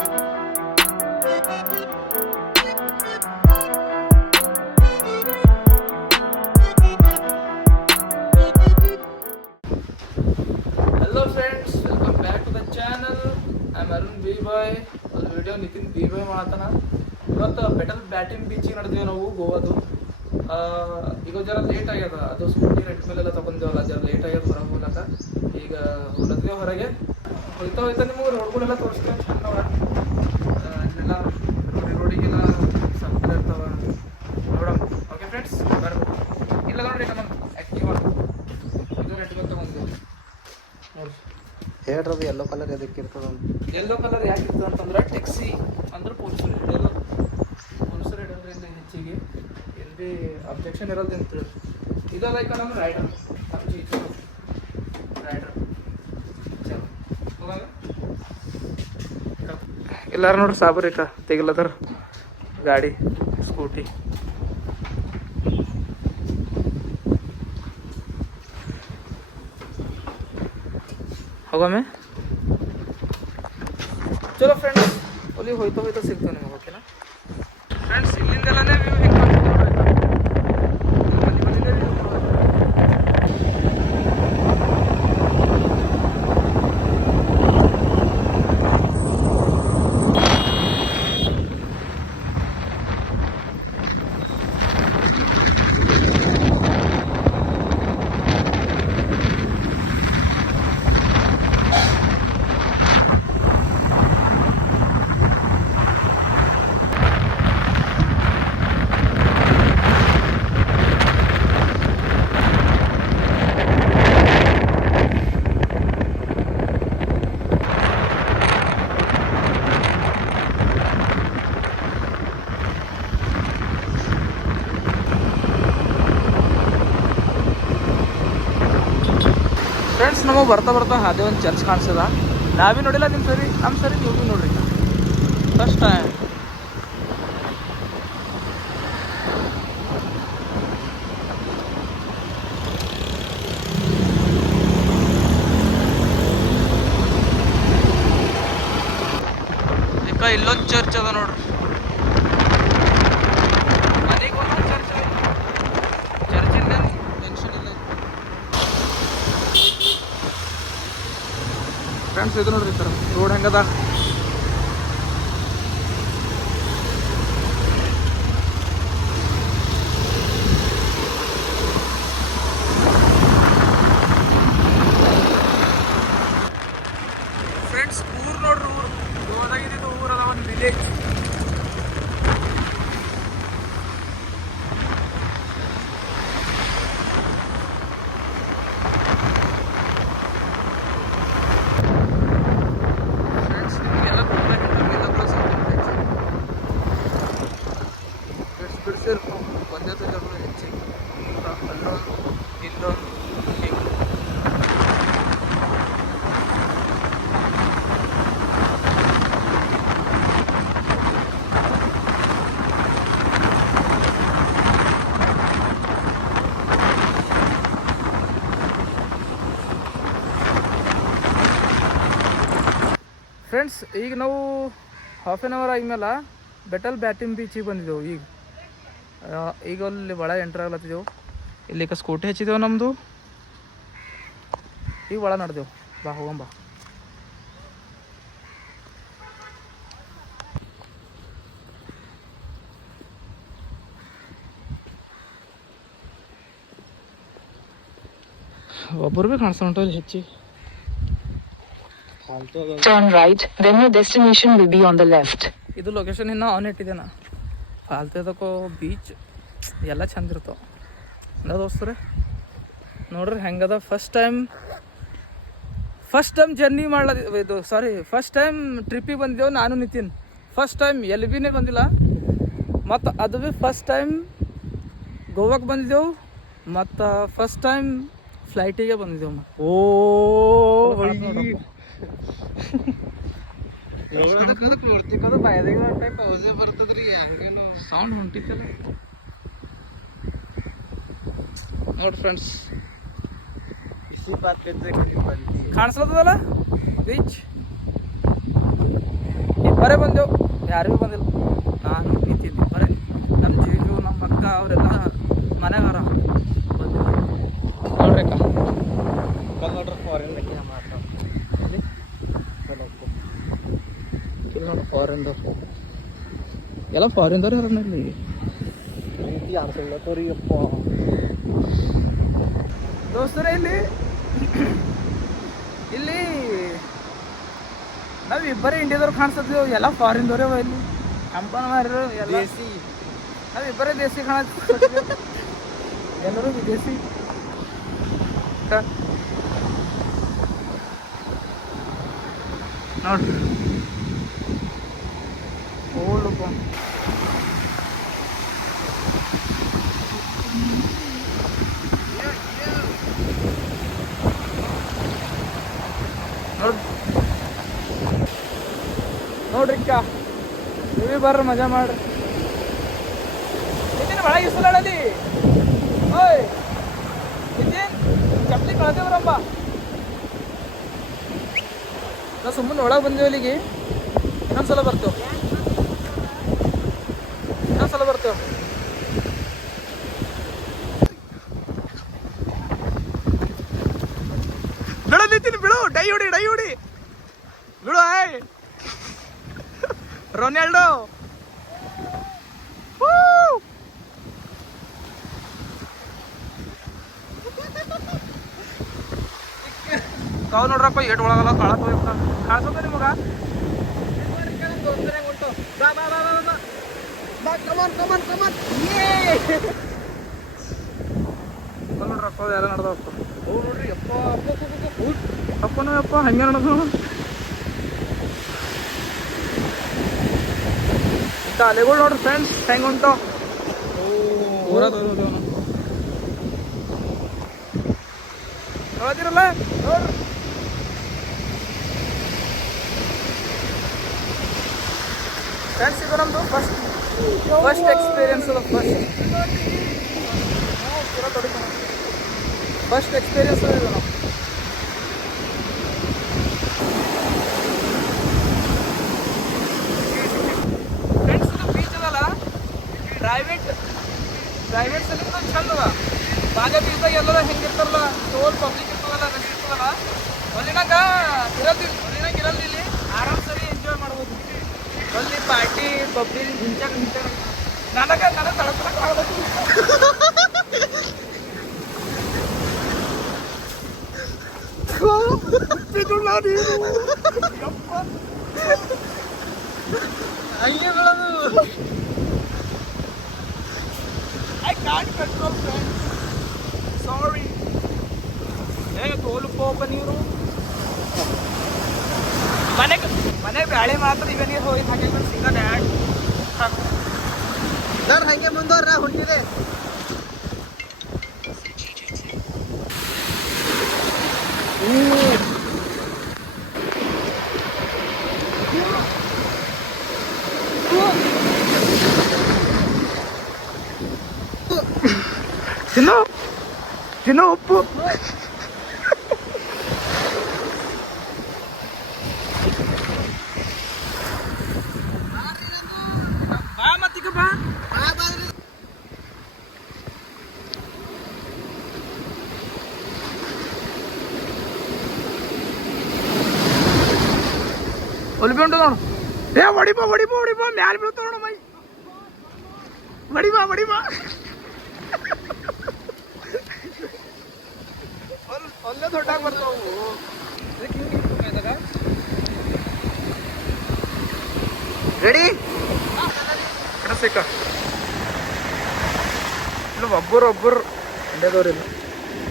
Hello friends, welcome back to the channel. I am Arun B boy. ಒಂದು video Nitin B boy ಮಾಡತ್ತಾನ. ಇವತ್ತು battle batting ಬೀಚಿಗೆ ನಡೆದೇವು ನಾವು ಗೋವಾದು. ಈಗ ಜರ ಲೇಟ್ ಆಗ್ಯದ, ಅದು ಸ್ಕೂಟಿ ರೆಂಟ್ ಮೇಲೆಲ್ಲ ತೊಗೊಂಡೇವಲ್ಲ, ಜರ ಲೇಟ್ ಆಗ್ಯದ ಹೊರಗೆ ಹೋಗ್ಲಕ್ಕ. ಈಗ ಹೊಲದ್ವಿ ಹೊರಗೆ ಹೋಯ್ತಾ ಹೋಯ್ತಾ ನಿಮಗೆ ರೋಡ್ಗಳೆಲ್ಲ ತೋರಿಸ್ತೇವೆ. ಚೆಂದವ ಇಲ್ಲೆಲ್ಲ ರೋಡಿಗೆಲ್ಲ ಸಕ್ಕರೆ ಇರ್ತಾವ ನೋಡೋಣ. ಓಕೆ ಫ್ರೆಂಡ್ಸ್, ಬರ್ಬೋದು. ಇಲ್ಲ ನೋಡ್ರಿ, ನಮ್ಮ ಆ್ಯಕ್ಟಿವ್ ಇದು ರೆಡ್ ಬಂದು ತೊಗೊಂಡು ನೋಡಿ ಹೇಳ್ರದು ಯೆಲ್ಲೋ ಕಲರ್ ಎದಕ್ಕೆ ಇರ್ತದ? ಯೆಲ್ಲೋ ಕಲರ್ ಯಾಕೆ ಇರ್ತದೆ ಅಂತಂದ್ರೆ ಟ್ಯಾಕ್ಸಿ ಅಂದ್ರೆ ಪೊಲೀಸರು ಹಿಡಿಯೋದು. ಪೊಲೀಸರು ಹಿಡಿಯೋದ್ರಿಂದ ಹೆಚ್ಚಿಗೆ ಎಲ್ಲಿ ಭೀ ಅಬ್ಜೆಕ್ಷನ್ ಇರೋದು ಅಂತ ಹೇಳಿ. ಇದು ಲೈಕ್ ನಮ್ಮ ರೈಡರ್, ರೈಡರ್ ಚಲೋ ಹೋಗಾಗ ಎಲ್ಲಾರು ನೋಡ್ರಿ ಸಾಬರಿಕ ತೆಗಿಲತ್ತಾರ ಗಾಡಿ ಸ್ಕೂಟಿ. ಹೋಗಮ್ಮೆ ಚಲೋ ಫ್ರೆಂಡ್ಸ್, ಅಲ್ಲಿ ಹೋಯ್ತಾ ಹೋಯ್ತಾ ಸಿಗ್ತೇವೆ ನಿಮಗೆ. ಓಕೆನಾ ಫ್ರೆಂಡ್ಸ್, ಇಲ್ಲಿಂದೆಲ್ಲನೇ ವ್ಯೂ ಹೆಂಗೆ ಫ್ರೆಂಡ್ಸ್, ನಮಗೆ ಬರ್ತಾ ಬರ್ತಾ ಅದೇ ಒಂದು ಚರ್ಚ್ ಕಾಣಿಸ್ತದ. ನಾವೇ ನೋಡಿಲ್ಲ, ನಮ್ಮ ಸರಿ ನೀವು ಭೀ ನೋಡ್ರಿ. ಫಸ್ಟ್ ಟೈಮ್ ಇಲ್ಲೊಂದು ಚರ್ಚ್ ಅದ ನೋಡ್ರಿ. ಮನೆಗೆ ಒಂದು ಚರ್ಚ್ ಅದ, ಚರ್ಚಿಂದ ಟೆನ್ಷನ್ ಇಲ್ಲ. ಫ್ರೆಂಡ್ಸ್, ಇದು ನೋಡ್ರಿ ಸರ್ ರೋಡ್ ಹೆಂಗದ. ಫ್ರೆಂಡ್ಸ್, ಊರು ನೋಡ್ರಿ, ಊರು ಗೋವಾದಾಗಿದ್ದು ಊರದ ಒಂದು ವಿಲೇಜ್. ಒಂದೇ ಜನರು ಹೆಚ್ಚಿಗೆ ಅಲ್ಲೊಂದು ಇಲ್ಲೊಂದು ಹಿಂಗೆ. ಫ್ರೆಂಡ್ಸ್, ಈಗ ನಾವು ಹಾಫ್ ಆನ್ ಅವರ್ ಆದ್ಮೇಲೆ ಬೆಟಲ್ ಬ್ಯಾಟಿಂಗ್ ಬೀಚಿಗೆ ಬಂದಿದ್ದೆವು. ಈಗ ಅಲ್ಲಿ ಒಳ ಎಂಟ್ರ್ ಆಗ್ಲತ್ತಿದ್ದೆವು. ಇಲ್ಲಿಗೆ ಸ್ಕೂಟಿ ಹಚ್ಚಿದೆವು ನಮ್ಮದು. ಈಗ ಒಳ ನಡೆದೆವು. ಬಾ ಹೋಗಂಬ. ಒಬ್ಬರು ಭೀ ಕಾಣಿಸ್ತಾ ಉಂಟು ಇಲ್ಲಿ ಹೆಚ್ಚಿ. Turn right, then your destination will be on the left. ಇದು ಲೊಕೇಶನ್ ಇನ್ನು ಆನ್ ಇಟ್ಟಿದ್ದೇನೆ. ಫಾಲ್ತದಕ್ಕೋ ಬೀಚ್ ಎಲ್ಲ ಚಂದ ಇರ್ತಾವ ಅಲ್ಲ ದೋಸ್ತರೆ. ನೋಡ್ರಿ ಹೆಂಗದ. ಫಸ್ಟ್ ಟೈಮ್ ಜರ್ನಿ ಇದು ಫಸ್ಟ್ ಟೈಮ್ ಟ್ರಿಪ್ಪಿಗೆ ಬಂದಿದ್ದೆವು ನಾನು ನಿತಿನ್. ಫಸ್ಟ್ ಟೈಮ್ ಎಲ್ಲಿ ಭೀನೇ ಬಂದಿಲ್ಲ. ಮತ್ತು ಅದು ಭೀ ಫಸ್ಟ್ ಟೈಮ್ ಗೋವಾಕ್ಕೆ ಬಂದಿದ್ದೆವು. ಮತ್ತು ಫಸ್ಟ್ ಟೈಮ್ ಫ್ಲೈಟಿಗೆ ಬಂದಿದ್ದೆವು. ಸೌಂಡ್ ಹೊಂಟಿತ್ತಲ್ಲ ನೋಡ್ರಿ ಫ್ರೆಂಡ್ಸ್. ಕಾಣಿಸ್ಲತ್ತದಲ್ಲ ಬೀಚ್. ಬರೇ ಬಂದೆವು, ಯಾರಿಗೂ ಬಂದಿಲ್ಲ. ನಾನು ನಿಂತಿದ್ದೆ ಬರೇ, ನಮ್ಮ ಜೀಜು ನಮ್ಮ ಅಕ್ಕ ಅವರೆಲ್ಲ ಮನೆಗಾರ ನೋಡ್ರಿ ಅಕ್ಕ. ನೋಡ್ರಿ ಫಾರಿನ್ ಮಾಡ್ತಾರೆ ಇಲ್ಲಿ ನೋಡಿ ಫಾರಿನ್ದವ್ರು ಎಲ್ಲ ಫಾರಿನ್ದವ್ರು ಯಾರು ಇಲ್ಲಿ ಪ್ರೀತಿ ಆಡ್ಸೋರಿ ಅಪ್ಪ. ದೋಸ್ತರೇ ಇಲ್ಲಿ ನಾವು ಇಬ್ಬರೇ ಇಂಡಿಯಾದವ್ರು ಕಾಣಿಸ್ತೀವಿ, ಎಲ್ಲ ಫಾರಿನ್ದವ್ರೇ ಇಲ್ಲಿ ಕಂಪನ್ ಮಾರು ಎಲ್ಲ ದೇಸಿ. ನಾವು ಇಬ್ಬರೇ ದೇಸಿ ಕಾಣಿಸ್ತೀವಿ, ಎಲ್ಲರೂ ವಿದೇಶಿ. ನೋಡ್ರಿ ಓಲಪ್ಪ ನೋಡ್ರಿ ಅಕ್ಕ, ನೀವೇ ಬರ್ರಿ ಮಜಾ ಮಾಡ್ರಿ. ನಿತಿನ್ ಒಳಗೆ ಇಸಲಾಡಲಿ, ಓಯ್ ನಿತಿನ್ ಚಪ್ಪಲಿ ಕಳ್ತೇವ್ರಮ್ಮ. ನಾವು ಸುಮ್ಮನೆ ಒಳಗೆ ಬಂದೇವೆ ಇಲ್ಲಿಗೆ, ಇನ್ನೊಂದ್ಸಲ ಬರ್ತೇವೆ, ಇನ್ನೊಂದ್ಸಲ ಬರ್ತೇವೆ. ಬಿಡು ನಿತಿನ್ ಬಿಡು, ಡೈ ಹೊಡಿ ಬಿಡು. ಆಯ್ ರೊನಾಲ್ಡೋ ತಾವು ನೋಡ್ರಪ್ಪ ಏಟ್ ಒಳಗಲ್ಲ ಕಾಳಕ್ ಕಾಣಿಸೋದ ನಿಮಗ. ನೋಡ್ರಪ್ಪ ಎಲ್ಲ ನಡ್ದಪ್ಪ. ನೋಡ್ರಿ ಅಪ್ಪ ಅಪ್ಪನೂ ಅಪ್ಪ ಹಂಗೆ ನಡೆದು ಶಾಲೆಗಳು ನೋಡ್ರಿ ಫ್ರೆಂಡ್ಸ್ ಹೆಂಗೆ ಉಂಟು. ನೋಡಿರಲ್ಲ ನೋಡ್ರಿ ಫ್ರೆಂಡ್ಸ್, ಇದು ನಮ್ಮದು ಫಸ್ಟ್ ಎಕ್ಸ್ಪೀರಿಯನ್ಸ್ ಫಸ್ಟ್ ಎಕ್ಸ್ಪೀರಿಯನ್ಸ್ ಇದು ನಾವು. ಫ್ರೆಂಡ್ಸ್ ಇದು ಬೀಚ್ ಅದಲ್ಲ, ಪ್ರೈವೇಟ್ ಸಲಿಂದ ಚಂದ ಅದ. ಬಾಗ ಬೀಚ್ದಾಗ ಎಲ್ಲರ ಹೆಂಗಿರ್ತಾರಲ್ಲ, ಟೋಲ್ ಪಬ್ಲಿಕ್ ಇರ್ತದಲ್ಲ, ರಶ್ ಇರ್ತದಲ್ಲ, ಅಲ್ಲಿನಾಗ ಇರಲ್ಲ. ಇಲ್ಲಿ ಆರಾಮ್ ಸರಿ ಎಂಜಾಯ್ ಮಾಡ್ಬೋದು. ಅಲ್ಲಿ ಪಾರ್ಟಿ ಪಬ್ಲಿಕ್ ಹಿಂಚಾಗ ನನಗೆ ತಳಸಲಕ್ಕೆ ಆಗಬೇಕು. ಹಂಗೆ ಬೀಳೋದು. I can't control friends. Sorry. ಹೇಗೆ ತೋಲುಕೋಪ ನೀರು ಮನೆ ಬ್ಯಾಳೆ ಮಾತ್ರ ಈಗ ನೀರು ಹೋಗಿ ಹಾಕಿದ್ರೆ ಸಿಗ ಡ್ಯಾಡ್ ಸರ್ ಹಂಗೆ ಮುಂದುವರ ಹೊಂಟಿದೆ. ತಿನ್ನೋ ಉಪ್ಪು. ಬಾ ಮತ್ತೀಗ ಬಾ. ಒಲಿಬಿ ಉಂಟು ನೋಡು. ಏ ಹೊಡಿಬಾ ಮ್ಯಾಲ ಬೀಳ್ತಾವ ನೋಡು ಮೈ. ಹೊಡಿಬಾ ಅಲ್ಲೇ ದೊಡ್ಡಾಗಿ ಬರ್ತಾವು. ರೆಡಿ ಸಿಕ್ಕ ಇಲ್ಲ ಒಬ್ಬರು ಇಂಡಿಯಾದವ್ರು ಇಲ್ಲ,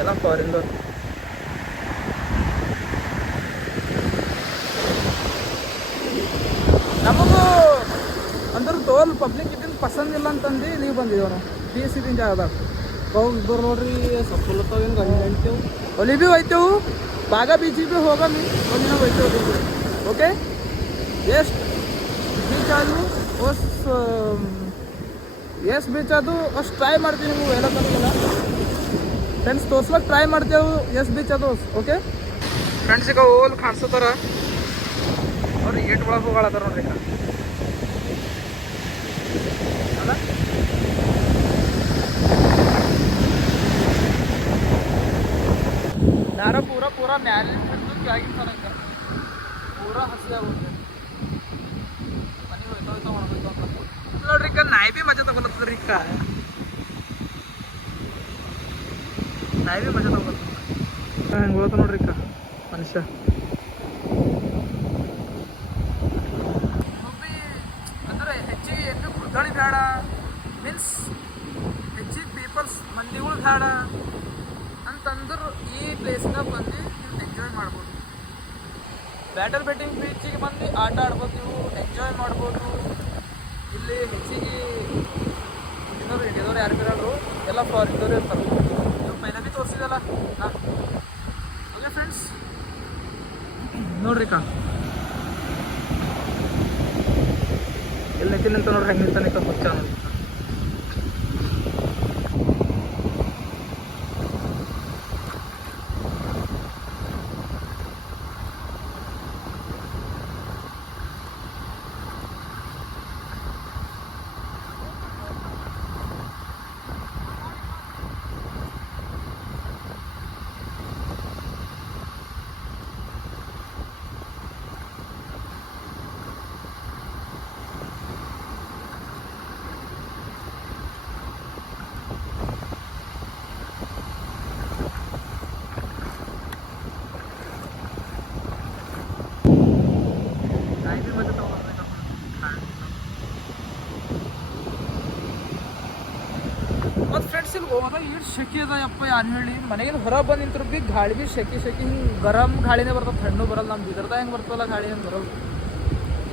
ಎಲ್ಲ ಫಾರಿನ್ದವ್ರು. ನಮಗೂ ಅಂದ್ರೆ ಟೋಲ್ ಪಬ್ಲಿಕ್ ಇದನ್ನು ಪಸಂದ್ ಇಲ್ಲ ಅಂತಂದು ನೀವು ಬಂದಿದ್ದೇವೆ ನಾವು PSC ಜಾಗದಾಗ. ಇಬ್ಬರು ನೋಡ್ರಿ ಸಪ್ಪುಲತ್ತಾವ ಏನು ಗಂಟೆ ಹೇಳ್ತೇವೆ. ಅಲ್ಲಿ ಭೀ ಹೋಯ್ತೇವು, ಬಾಗ ಬೀಚಿಗೆ ಭೀ ಹೋಗಮ್ಮಿ ಒಂದಿನ ಹೋಯ್ತೇವೆ. ಓಕೆ, ಎಷ್ಟು ಬೀಚ್ ಆದವು ಎಷ್ಟು ಬೀಚ್ ಅದು ಅಷ್ಟು ಟ್ರೈ ಮಾಡ್ತೀವಿ. ನೀವು ಎಲ್ಲ ತನಗೆಲ್ಲ ಫ್ರೆಂಡ್ಸ್ ತೋರ್ಸ್ಲಕ್ಕೆ ಟ್ರೈ ಮಾಡ್ತೇವೆ ಎಷ್ಟು ಬೀಚ್ ಅದು. ಓಕೆ ಫ್ರೆಂಡ್ಸ್, ಈಗ ಓಲ್ ಕಾಣಿಸ್ತಾರ ಅವ್ರು ಗೇಟ್ ಒಳಗೆ ಹೋಗಾಳತ್ತಾರ ನೋಡ್ರಿ ಈಗ ಅಲ್ಲ ದಾರ ಪೂರ ಮ್ಯಾಲಿನ ಹಿಡಿದು ಕೆಳಗಿನ ತನಕ ಪೂರ ಹಸಿ ಆಗುತ್ತೆ ಮನೆ ಹೋಯ್ತಾ ಒಣಗೋಯ್ತು ಅಂತ ನೋಡ್ರಿ ಈಗ ನಾಯಿ ಬಿ ಮಜಾ ತಗೊಳತ್ತದ್ರಿ ಈಗ ನಾಯಿ ಬಿ ಮಜಾ ತಗೊಳತ್ತದ ಹಂಗೆ ಹೋಗ್ತ ನೋಡ್ರಿ ಈಗ ಮನುಷ್ಯ ಅಂದ್ರೆ ಹೆಚ್ಚಿಗೆ ಏನು ಕುಡ್ದಾಳಿ ಬೇಡ ಮೀನ್ಸ್ ಹೆಚ್ಚಿಗೆ ಪೀಪಲ್ಸ್ ಮಂದಿಗಳು ಬೇಡ ಅಂತಂದ್ರೆ ಈ ಪ್ಲೇಸ್ನಾಗ ಬಂದು ನೀವು ಎಂಜಾಯ್ ಮಾಡ್ಬೋದು ಬ್ಯಾಟರ್ ಬೆಟ್ಟಿಂಗ್ ಬೀಚಿಗೆ ಬಂದು ಆಟ ಆಡ್ಬೋದು ನೀವು ಎಂಜಾಯ್ ಮಾಡ್ಬೋದು ಇಲ್ಲಿ ಹೆಚ್ಚಿಗೆ ಇನ್ನೊರು ಇಂಡಿಯಾದವ್ರು ಯಾರು ಬಿರಲ್ರು ಎಲ್ಲ ಫಾರಿನ್ದವ್ರು ಇರ್ತಾರೆ ನೀವು ಪೈಲ ಬಿ ತೋರಿಸಿದಲ್ಲ ಹಾಂ ಓಕೆ ಫ್ರೆಂಡ್ಸ್ ನೋಡ್ರಿ ಕಾ ಎಲ್ಲಿ ನಿಂತೀನಿ ಅಂತ ನೋಡ್ರಿ ಹೆಂಗೆ ನಿಂತಾನೆ ಹುಚ್ಚ ನೋಡಿ ಮತ್ತು ಫ್ರೆಂಡ್ಸ್ ಇಲ್ಲಿ ಹೋದಾಗ ಏನು ಶೆಕೆ ಅದ ಯಪ್ಪ ಏನು ಹೇಳಿ ಮನೆಗಿಂದ ಹೊರಗೆ ಬಂದು ನಿಂತರು ಭೀ ಗಾಳಿ ಭೀ ಶೆಕೆ ಹಿಂಗೆ ಗರಂ ಗಾಳಿನೇ ಬರ್ತದೆ ತಣ್ಣು ಬರಲ್ಲ ನಮ್ಮ ಬಿದರ್ದಾಗ ಹೆಂಗೆ ಬರ್ತವಲ್ಲ ಗಾಳಿ ಏನು ಬರಲ್ಲ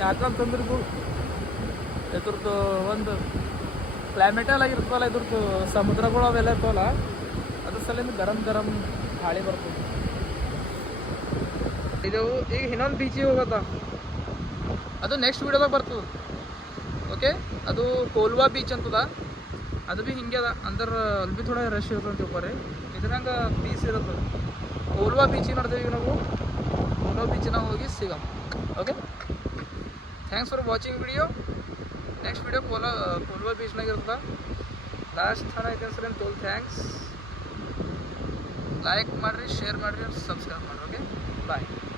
ಯಾಕಂತಂದ್ರದು ಇದ್ರದ್ದು ಒಂದು ಕ್ಲೈಮೇಟೆಲ್ಲ ಆಗಿರ್ತವಲ್ಲ ಇದ್ರದ್ದು ಸಮುದ್ರಗಳು ಅವೆಲ್ಲ ಇರ್ತವಲ್ಲ ಅದ್ರ ಸಲಿಂದ ಗರಂ ಗಾಳಿ ಬರ್ತದೆ ಇದು ಈಗ ಇನ್ನೊಂದು ಬೀಚಿಗೆ ಹೋಗತ್ತ ಅದು ನೆಕ್ಸ್ಟ್ ವೀಡಿಯೋದಾಗ ಬರ್ತದೆ ಓಕೆ ಅದು ಕೋಲ್ವಾ ಬೀಚ್ ಅಂತದ ಅದು ಭೀ ಹಿಂಗೆ ಅದ ಅಂದ್ರೆ ಅಲ್ಲಿ ಭೀ ಥೋड़ा ರಶ್ ಇರ್ತದೆ ಅಂತ ತಿಳ್ಕೊರಿ ಇದ್ರಂಗ ಪೀಸ್ ಇರುತ್ತೆ ಕೋಲ್ವಾ ಬೀಚಿಗೆ ನೋಡ್ತೀವಿ ಈಗ ನಾವು ಕೋಲ್ವಾ ಬೀಚಿನ ಹೋಗಿ ಸಿಗಮ್ okay thanks for watching video next video Colva ಬೀಚ್ನಾಗ ಇರ್ತದೆ ಲಾಸ್ಟ್ ಥರ ಐತೆ ಸರ್ ಏನು ತೋಲ್ ಥ್ಯಾಂಕ್ಸ್ ಲೈಕ್ ಮಾಡಿರಿ ಶೇರ್ ಮಾಡಿರಿ ಸಬ್ಸ್ಕ್ರೈಬ್ ಮಾಡಿರಿ ಓಕೆ ಬಾಯ್